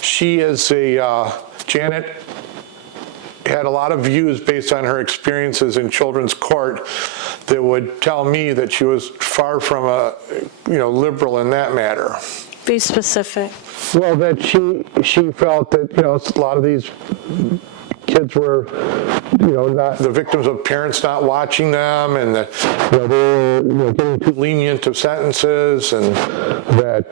She is Janet had a lot of views based on her experiences in children's court that would tell me that she was far from a, liberal in that matter. Be specific. Well, that she felt that, a lot of these kids were, not the victims of parents not watching them, and that they were, getting too lenient of sentences, and that,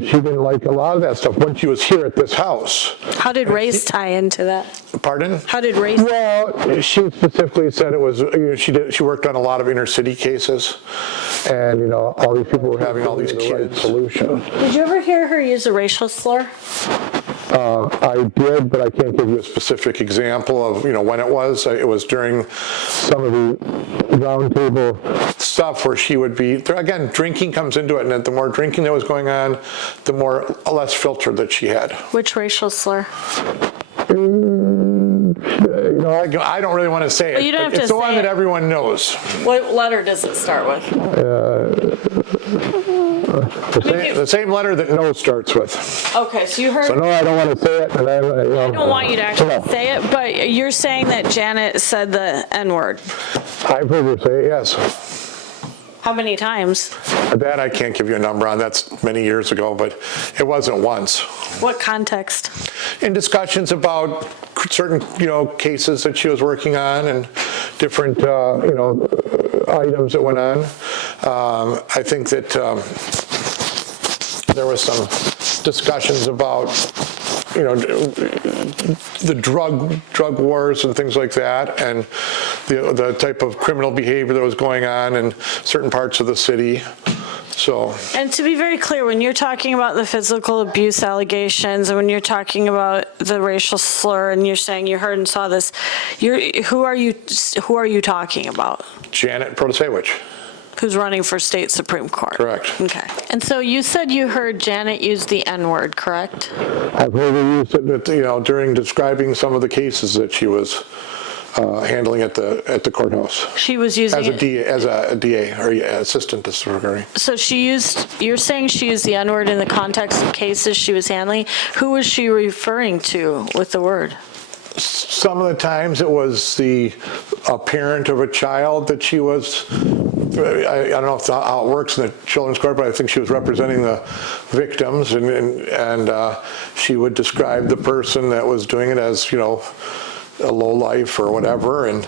she didn't like a lot of that stuff when she was here at this house. How did race tie into that? Pardon? How did race? Well, she specifically said it was, she worked on a lot of inner city cases, and, all these people were having all these kids. Solution. Did you ever hear her use a racial slur? I did, but I can't give you a specific example of, when it was. It was during some of the roundtable stuff where she would be, again, drinking comes into it, and the more drinking that was going on, the less filter that she had. Which racial slur? I don't really want to say it. You don't have to it's the say one it. that everyone knows. What letter does it start with? The same letter that no starts with. Okay, so you heard. So no, I don't want to say it. And I don't want you to actually say it, but you're saying that Janet said the N-word. I've heard her say it, yes. How many times? That I can't give you a number on. That's many years ago, but it wasn't once. What context? In discussions about certain, cases that she was working on and different, items that went on. I think that there was some discussions about, the drug wars and things like that, and the type of criminal behavior that was going on in certain parts of the city. So. And to be very clear, when you're talking about the physical abuse allegations, and when you're talking about the racial slur, and you're saying you heard and saw this, who are you talking about? Janet Protasiewicz. Who's running for state Supreme Court. Correct. Okay. And so you said you heard Janet use the N-word, correct? I've heard her use it, during describing some of the cases that she was handling at the courthouse. She was using as a DA or assistant district attorney. So you're saying she used the N-word in the context of cases she was handling. Who was she referring to with the word? Some of the times it was a parent of a child that she was, I don't know how it works in the children's court, but I think she was representing the victims, and she would describe the person that was doing it as, a lowlife or whatever, and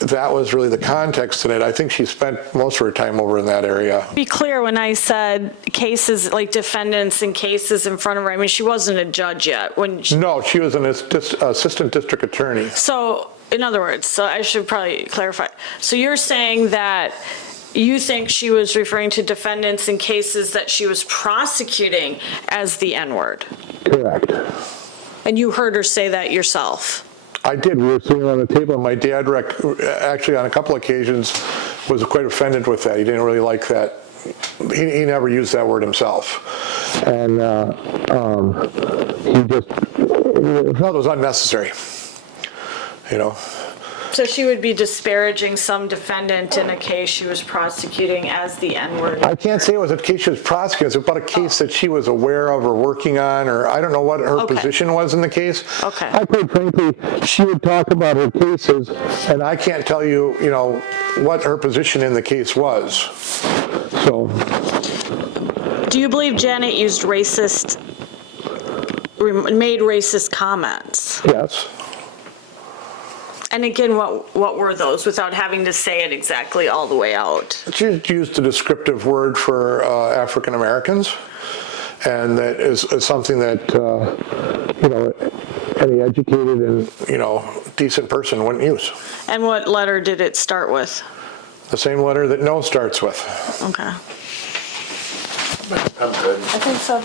that was really the context in it. I think she spent most of her time over in that area. Be clear, when I said cases, like defendants in cases in front of her, I mean, she wasn't a judge yet. No, she was an assistant district attorney. So, in other words, so I should probably clarify. So you're saying that you think she was referring to defendants in cases that she was prosecuting as the N-word? Correct. And you heard her say that yourself? I did. We were sitting around the table, and my dad actually on a couple occasions was quite offended with that. He didn't really like that. He never used that word himself. And he felt it was unnecessary, So she would be disparaging some defendant in a case she was prosecuting as the N-word? I can't say it was a case she was prosecuting. It was about a case that she was aware of or working on, or I don't know what her position was in the case. Okay. I quite frankly, she would talk about her cases, and I can't tell you, what her position in the case was. So. Do you believe Janet made racist comments? Yes. And again, what were those, without having to say it exactly all the way out? She used a descriptive word for African Americans, and that is something that any educated and decent person wouldn't use. And what letter did it start with? The same letter that no starts with. Okay. I'm good. I think so.